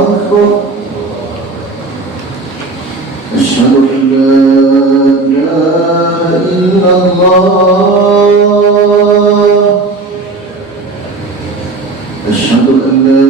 أكبر أشهد أن لا إله إلا الله أشهد أن لا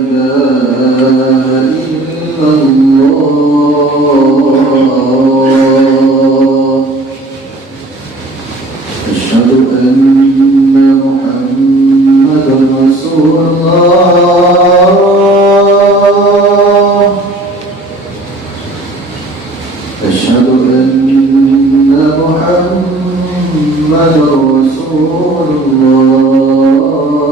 إله إلا الله أشهد أن محمدا رسول الله أشهد أن محمدا رسول الله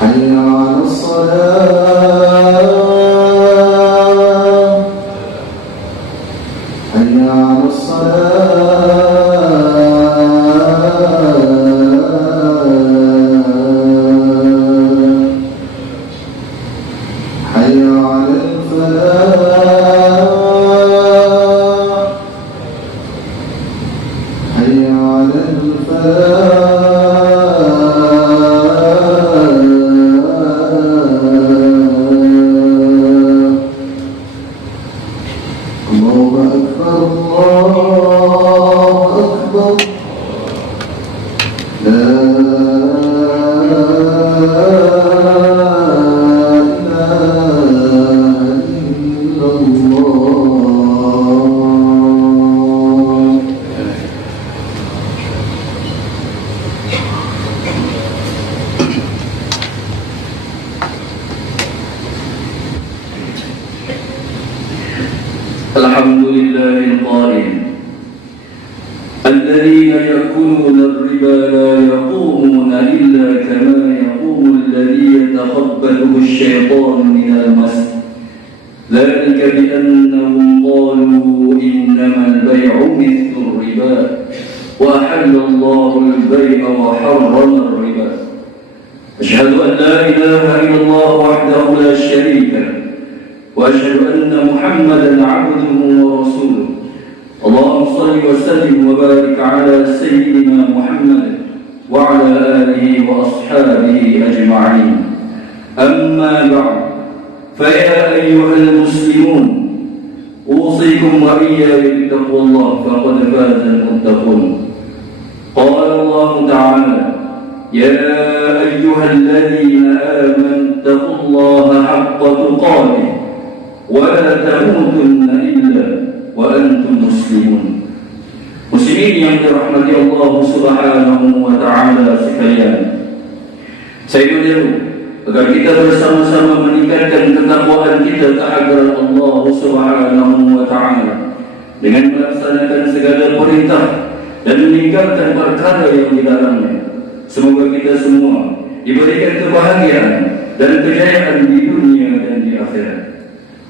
حي على الصلاة حي على الصلاة حي على الفلاح حي على الفلاح الله أكبر الله أكبر لا إله إلا الله الحمد لله القائل الذين يأكلون الربا لا يقومون إلا كما يقوم الذي يتخبطه الشيطان من المس ذلك بأنهم قالوا إنما البيع مثل الربا وأحل الله البيع وحرم الربا أشهد أن لا إله إلا الله وحده لا شريك له وأشهد أن محمدا عبده ورسوله اللهم صل وسلم وبارك على سيدنا محمد وعلى آله وأصحابه أجمعين أما بعد فيا أيها المسلمون أوصيكم وإياي بتقوى الله فقد فاز المتقون قال الله تعالى يا أيها الذين آمنوا اتقوا الله حق تقاته ولا تموتن إلا وأنتم مسلمون. Muslimin yang dirahmati Allah Subhanahu wa taala sekalian. Saya menyeru agar kita bersama-sama meningkatkan ketakwaan kita kehadirat Allah Subhanahu wa taala dengan melaksanakan segala perintah dan meninggalkan perkara yang dilarangnya. Semoga kita semua diberikan kebahagiaan dan kejayaan di dunia dan di akhirat.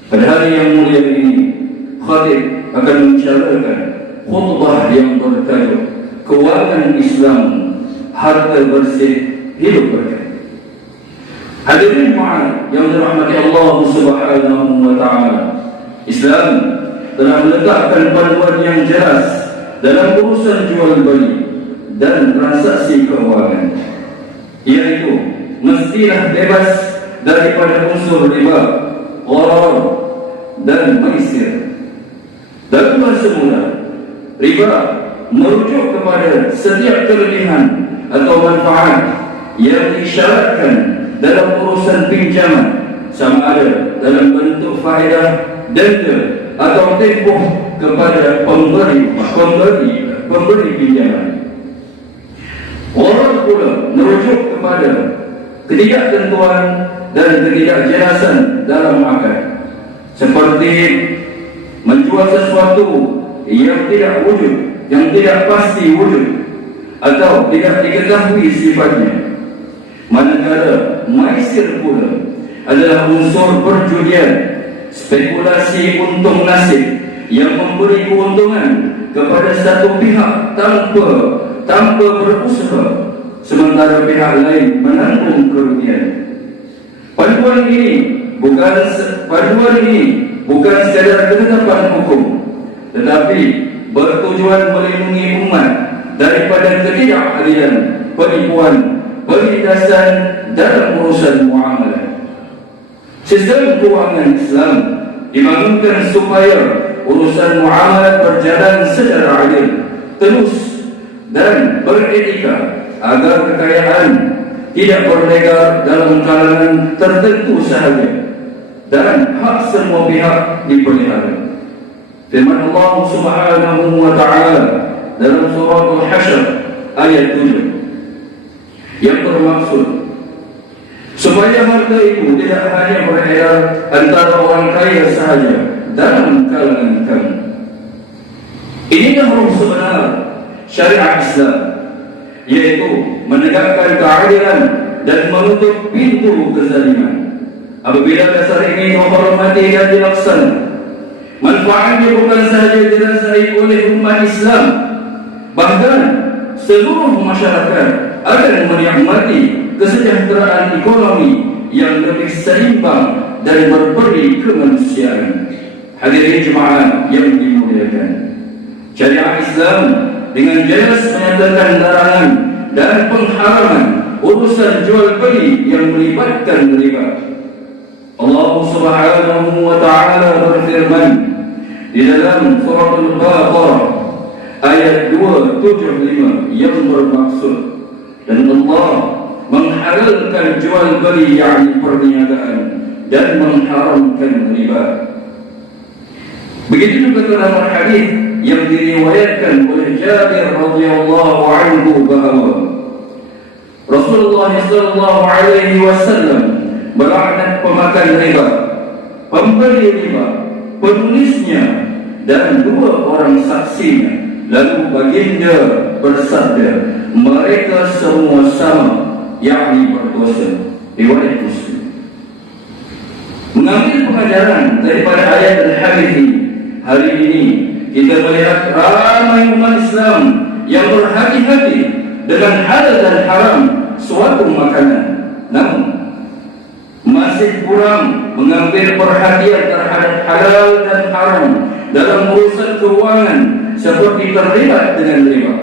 Pada hari yang mulia ini, khatib akan membicarakan khutbah yang bertajuk Keuangan Islam, Harta Bersih, Hidup Berkah. Hadirin ma'al yang dirahmati Allah Subhanahu wa taala, Islam telah meletakkan panduan yang jelas dalam urusan jual beli dan transaksi keuangan, yaitu mestilah bebas daripada unsur riba, gharar dan maisir. Dalam bahasa mula, riba merujuk kepada setiap kelebihan atau manfaat yang disyaratkan dalam urusan pinjaman, sama ada dalam bentuk faedah, denda atau tempoh kepada pemberi pinjaman. Gharar pula merujuk kepada ketidaktentuan dan ketidakjelasan dalam akad, seperti menjual sesuatu yang tidak wujud, yang tidak pasti wujud atau tidak diketahui sifatnya. Manakala maisir pula adalah unsur perjudian, spekulasi untung nasib yang memberi keuntungan kepada satu pihak tanpa berusaha, sementara pihak lain menanggung kerugian. Panduan ini bukan sekadar ketetapan hukum, tetapi bertujuan melindungi umat daripada ketidakadilan penipuan, penindasan dalam urusan muamalah. Sistem keuangan Islam dibangunkan supaya urusan muamalah berjalan secara adil, terus dan beretika, agar kekayaan tidak berlegar dalam kalangan tertentu sahaja dan hak semua pihak dipelihara. Firman Allah Subhanahu wa taala dalam surah Al-Hasyr ayat 7 yang bermaksud supaya harta itu tidak hanya beredar antara orang kaya sahaja dalam kalangan kamu. Inilah ruh sebenar syariat Islam, yaitu menegakkan keadilan dan menutup pintu kezaliman. Apabila dasar ini dihormati dan dilaksanakan, manfaatnya bukan sahaja dirasai oleh umat Islam, bahkan seluruh masyarakat akan menikmati kesejahteraan ekonomi yang lebih seimbang dan berperi kemanusiaan. Hadirin jemaah yang dimuliakan, syariat Islam dengan jelas menyatakan larangan dan pengharaman urusan jual beli yang melibatkan riba. Allah Subhanahu wa taala berfirman di dalam surah Al-Baqarah ayat 275 yang bermaksud, dan Allah menghalalkan jual beli yakni perniagaan dan mengharamkan riba. Begitu juga dalam hadis yang diriwayatkan oleh Jabir radhiyallahu anhu bahawa Rasulullah sallallahu alaihi wasallam melaknat pemakan riba, pemberi riba, penulisnya dan dua orang saksinya. Lalu baginda bersabda, mereka semua sama, yakni berdosa. Riwayat Muslim. Mengambil pengajaran daripada ayat dan hadis ini, hari ini kita melihat ramai umat Islam yang berhati-hati dengan halal dan haram suatu makanan, namun masih kurang mengambil perhatian terhadap halal dan haram dalam urusan keuangan seperti terlibat dengan riba.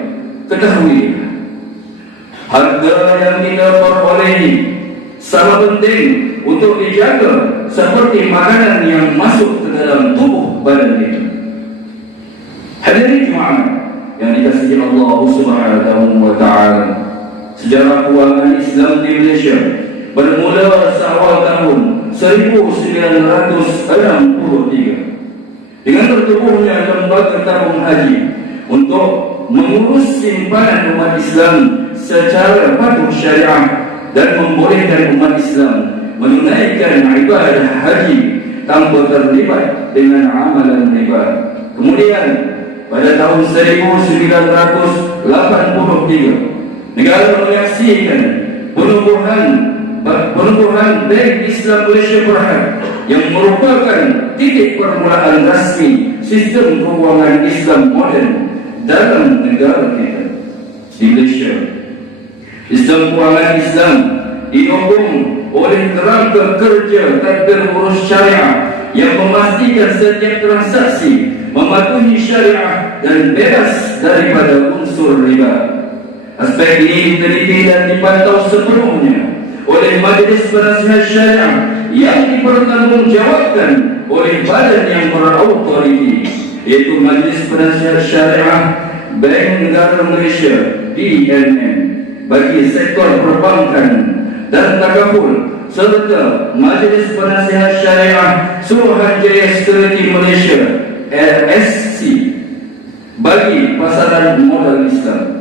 Ketahui, harga yang kita perolehi sama penting untuk dijaga seperti makanan yang masuk ke dalam tubuh badan kita. Hadirin jemaah yang dikasihi Allah Subhanahu wa taala, sejarah keuangan Islam di Malaysia bermula seawal tahun 1963 dengan tertubuhnya lembaga tabung haji untuk mengurus simpanan umat Islam secara patuh syariah dan membolehkan umat Islam menunaikan ibadah haji tanpa terlibat dengan amalan riba. Kemudian pada tahun 1983 negara menyaksikan penumbuhan Bank Islam Malaysia Berhad yang merupakan titik permulaan rasmi sistem keuangan Islam moden dalam negara kita di Malaysia. Sistem keuangan Islam didukung oleh kerangka kerja tadbir urus syariah yang memastikan setiap transaksi mematuhi syariah dan bebas daripada unsur riba. Aspek ini diteliti dan dipantau sepenuhnya oleh Majlis Penasihat Syariah yang dipertanggungjawabkan oleh badan yang berautoriti, yaitu Majlis Penasihat Syariah Bank Negara Malaysia (BNM) bagi sektor perbankan dan takaful, serta Majlis Penasihat Syariah Suruhanjaya Security Malaysia (RSC) bagi pasaran modal Islam.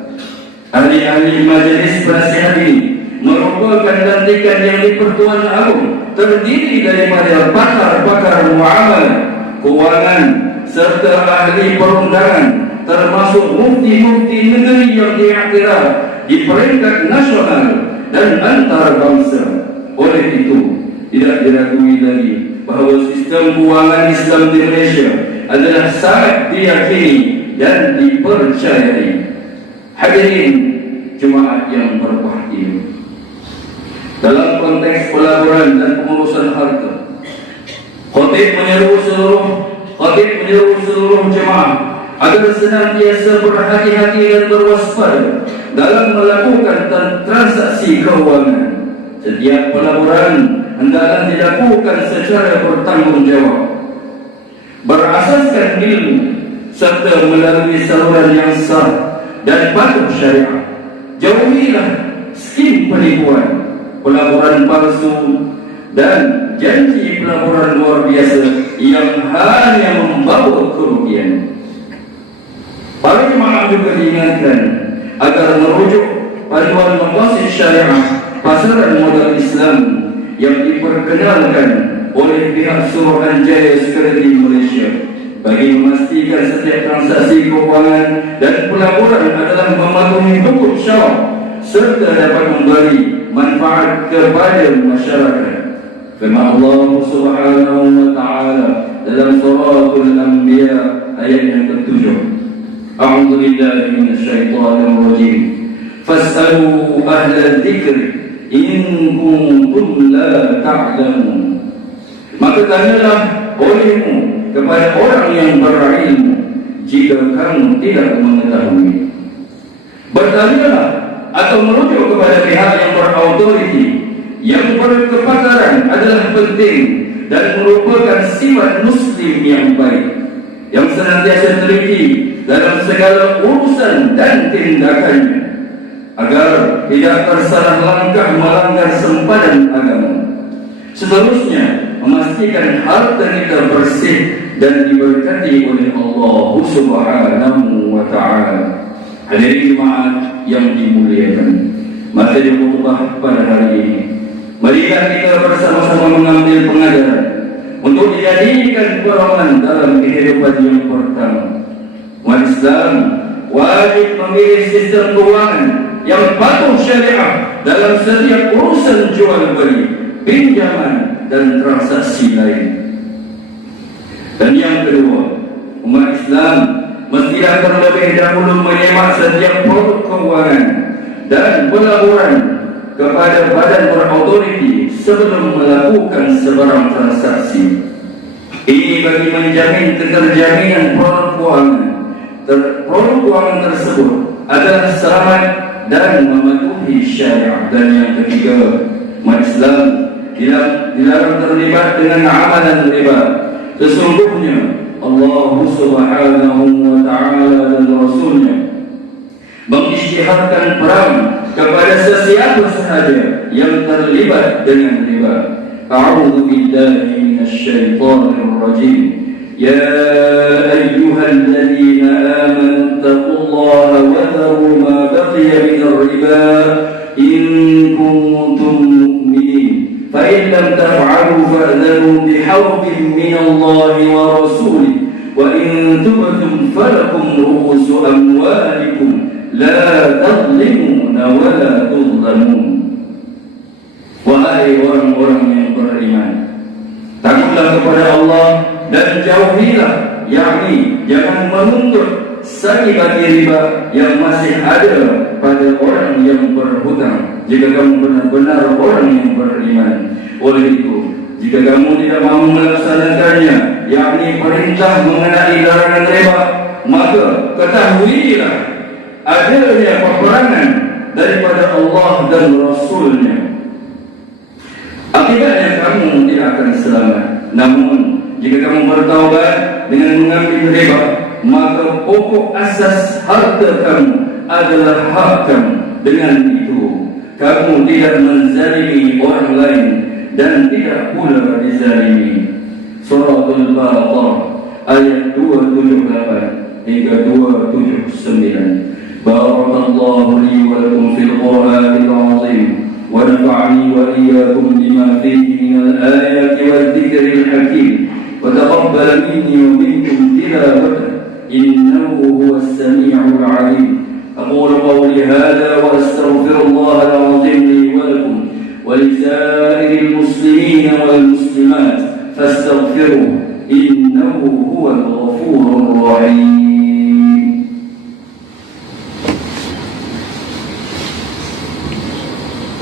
Ahli-ahli majlis penasihat ini merupakan lantikan yang di-Pertuan Agong, terdiri daripada pakar-pakar muamalah, keuangan serta ahli perundangan, termasuk mufti-mufti negeri yang diiktiraf di peringkat nasional dan antarabangsa. Oleh itu, tidak diragui lagi bahawa sistem keuangan Islam di Malaysia adalah sangat diyakini dan dipercayai. Hadirin jemaah yang berbahagia, dalam konteks pelaburan dan pengurusan harta, khatib menyeru seluruh jemaah agar senantiasa berhati-hati dan berwaspada dalam melakukan transaksi keuangan. Setiap pelaburan hendaklah dilakukan secara bertanggungjawab, berasaskan ilmu serta melalui saluran yang sah dan patuh syariat. Jauhilah skim penipuan, pelaburan palsu dan janji pelaburan luar biasa yang hanya membawa kerugian. Para jemaah juga diingatkan agar merujuk panduan maqasid syariah pasaran modal Islam yang diperkenalkan oleh pihak Suruhanjaya Sekretariat Malaysia bagi memastikan setiap transaksi keuangan dan pelaburan adalah mematuhi hukum syara serta dapat memberi manfaat kepada masyarakat. Firman Allah Subhanahu wa taala dalam suratul Anbiya ayat yang ke-7. A'udzu billahi minasyaitonir rajim. Fas'alu ahla dzikri in kuntum la ta'lamun. Maka tanyalah olehmu kepada orang yang berilmu jika kamu tidak mengetahui. Bertanyalah atau merujuk kepada pihak yang berautoriti yang berkepakaran adalah penting dan merupakan sifat muslim yang baik, yang senantiasa teliti dalam segala urusan dan tindakannya agar tidak tersalah langkah melanggar sempadan agama. Seterusnya, memastikan harta kita bersih dan diberkati oleh Allah Subhanahu wa taala. Hadirin jemaat yang dimuliakan, materi khutbah pada hari ini, marilah kita bersama-sama mengambil pengajaran untuk dijadikan pedoman dalam kehidupan yang pertama. Umat Islam wajib memilih sistem keuangan yang patuh syariah dalam setiap urusan jual beli, pinjaman dan transaksi lain. Dan yang kedua, umat Islam mestilah terlebih dahulu menyemak setiap produk keuangan dan pelaburan kepada badan berautoriti sebelum melakukan sebarang transaksi. Ini bagi menjamin keterjaminan produk keuangan. Produk keuangan tersebut adalah selamat dan mematuhi syariat. Dan yang ketiga, umat Islam dilarang terlibat dengan amalan riba. Sesungguhnya Allah Subhanahu wa taala dan Rasulnya mengisytiharkan perang kepada sesiapa sahaja yang terlibat dengan riba. A'udzu billahi minasyaitonir rajim. Ya ayyuhalladzina amanu taqullaha wa dharu ma baqiya minar riba in kuntum mu'minin. Fa in lam taf'alu fa'dhanu biharbin minallahi wa rasulih wa in tubtum falakum ru'usu amwalikum la tadlimuna wa la tudlamun. Wahai orang-orang yang beriman, takutlah kepada Allah dan jauhilah, yakni jangan menuntut sagi bagi riba yang masih ada pada orang yang berhutang jika kamu benar-benar orang yang beriman. Oleh itu, jika kamu tidak mahu melaksanakannya, yakni perintah mengenai larangan riba, maka ketahuilah adanya peperangan daripada Allah dan Rasulnya. Akibatnya kamu tidak akan selamat. Namun jika kamu bertaubat dengan mengambil riba, maka pokok asas harta kamu adalah hak kamu. Dengan itu kamu tidak menzalimi orang lain dan tidak pula dizalimi. Suratul Baqarah ayat 278 hingga 279. Barakallahu li wa lakum fil Qur'anil 'azim wa nafa'ani wa iyyakum bima fihi minal ayati wadh-dhikril hakim wa taqabbal minni wa minkum tilawatahu innahu huwas sami'ul 'alim. أقول قولي هذا وأستغفر الله العظيم لي ولكم ولسائر المسلمين والمسلمات فاستغفروه إنه هو الغفور الرحيم.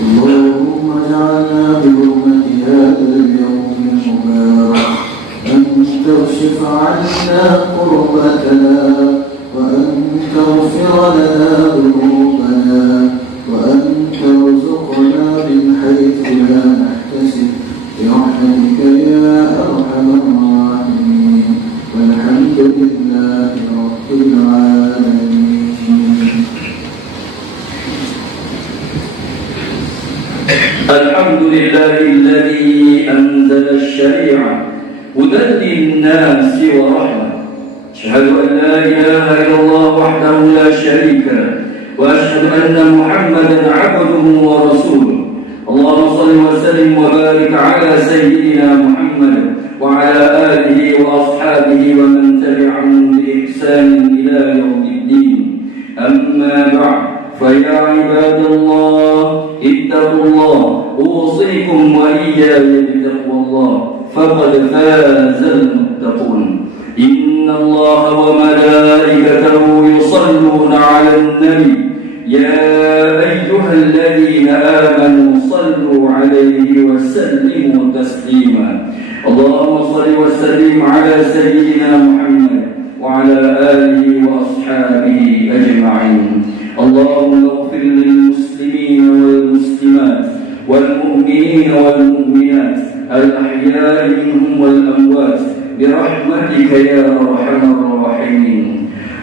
اللهم اجعلنا بحرمة هذا اليوم المبارك أن تكشف عنا قربتنا وأن تغفر لنا ذنوبنا وأن ترزقنا من حيث لا نحتسب برحمتك يا أرحم الراحمين والحمد لله رب العالمين. الحمد لله الذي أنزل الشريعة هدى للناس ورحمة. أشهد أن لا إله إلا الله وحده لا شريك له وأشهد أن محمدا عبده ورسوله. اللهم صل وسلم وبارك على سيدنا محمد وعلى آله وأصحابه ومن تبعهم بإحسان إلى يوم الدين. أما بعد، فيا عباد الله اتقوا الله، أوصيكم وإياي بتقوى الله، فقد فاز المتقون. إن الله وملائكته يصلون على النبي يا أيها الذين آمنوا صلوا عليه وسلموا تسليما. اللهم صل وسلم على سيدنا محمد وعلى آله وأصحابه أجمعين. اللهم اغفر للمسلمين والمسلمات والمؤمنين والمؤمنات الأحياء منهم والأموات برحمتك يا أرحم الراحمين.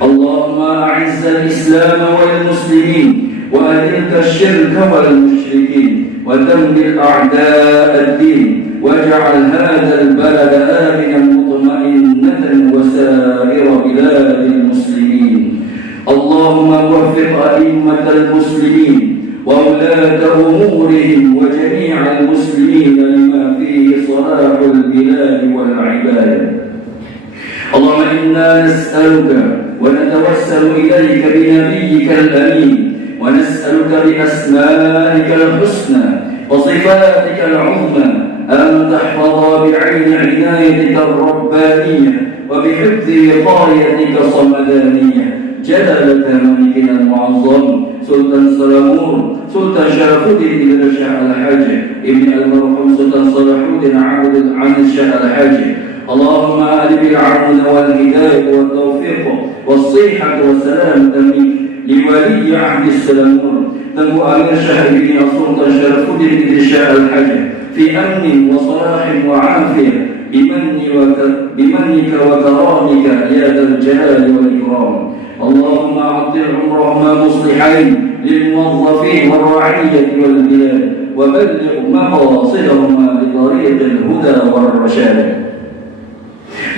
اللهم أعز الإسلام والمسلمين وأذل الشرك والمشركين ودمر أعداء الدين واجعل هذا البلد آمنا مطمئنا وسائر بلاد المسلمين. اللهم وفق أئمة المسلمين وولاة أمورهم وجميع المسلمين لما فيه صلاح البلاد والعباد. اللهم إنا نسألك ونتوسل إليك بنبيك الأمين، ونسألك بأسمائك الحسنى وصفاتك العظمى أن تحفظ بعين عنايتك الربانية وبحفظ وقايتك الصمدانية جلالة ملكنا المعظم سلطان سلامور سلطان شرف الدين بن شاه الحاج ابن المرحوم سلطان صلاح الدين عبد عن شاه الحاج. اللهم ألب العون والهداية والتوفيق والصحة والسلامة لولي عهد السلامور تنبو أمير شاه بن السلطان شرف الدين بن شاه الحاج في أمن وصلاح وعافية بمنك وكرامك يا ذا الجلال والإكرام. اللهم أعطي عمرهما مصلحين للموظفين والرعية والبلاد وبلغ مقاصدهما بطريق الهدى والرشاد.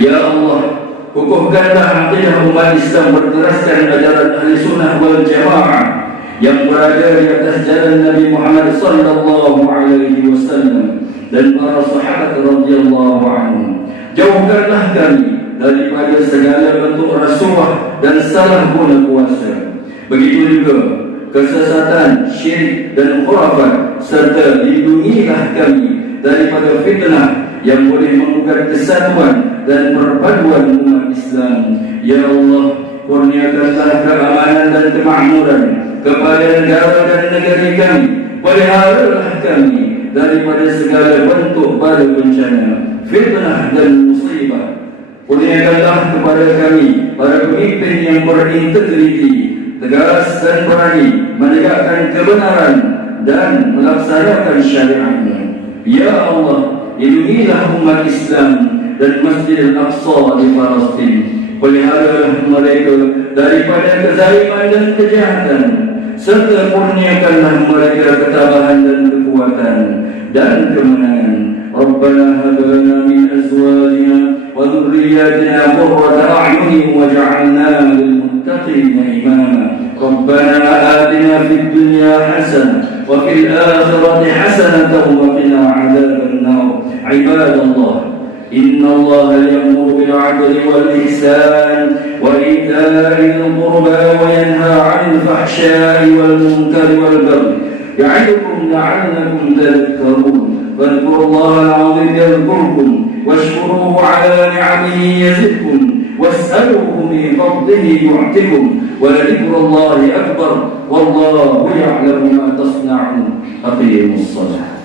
Ya Allah, kukuhkanlah aqidah umat Islam berdasarkan ajaran ahli sunnah wal jamaah yang berada di atas jalan Nabi Muhammad sallallahu alaihi wasallam dan para sahabat radhiyallahu anhum. Jauhkanlah kami daripada segala bentuk rasuah dan salah guna kuasa. Begitu juga kesesatan, syirik dan khurafat, serta lindungilah kami daripada fitnah yang boleh menggugat kesatuan dan perpaduan umat Islam. Ya Allah, kurniakanlah keamanan dan kemakmuran kepada negara dan negeri kami. Peliharalah kami daripada segala bentuk bala bencana, fitnah dan musibah. Kurniakanlah kepada kami para pemimpin yang berintegriti, tegas dan berani menegakkan kebenaran dan melaksanakan syariat-Mu. Ya Allah, lindungilah umat Islam dan Masjid Al-Aqsa di Palestin. Peliharalah mereka daripada kezaliman dan kejahatan, serta kurniakanlah mereka ketabahan dan kekuatan dan kemenangan. Rabbana hab lana min azwajina wa dhurriyyatina qurrata a'yunin waj'alna lil muttaqina imama. Rabbana atina fid dunya hasanah wa fil akhirati hasanatan wa qina 'adzaban nar. Ibadallah, إن الله يأمر بالعدل والإحسان وإيتاء ذي القربى وينهى عن الفحشاء والمنكر والبغي يعظكم لعلكم تذكرون. فاذكروا الله العظيم يذكركم واشكروه على نعمه يزدكم واسألوه من فضله يعطكم ولذكر الله أكبر والله يعلم ما تصنعون. أقيموا الصلاة.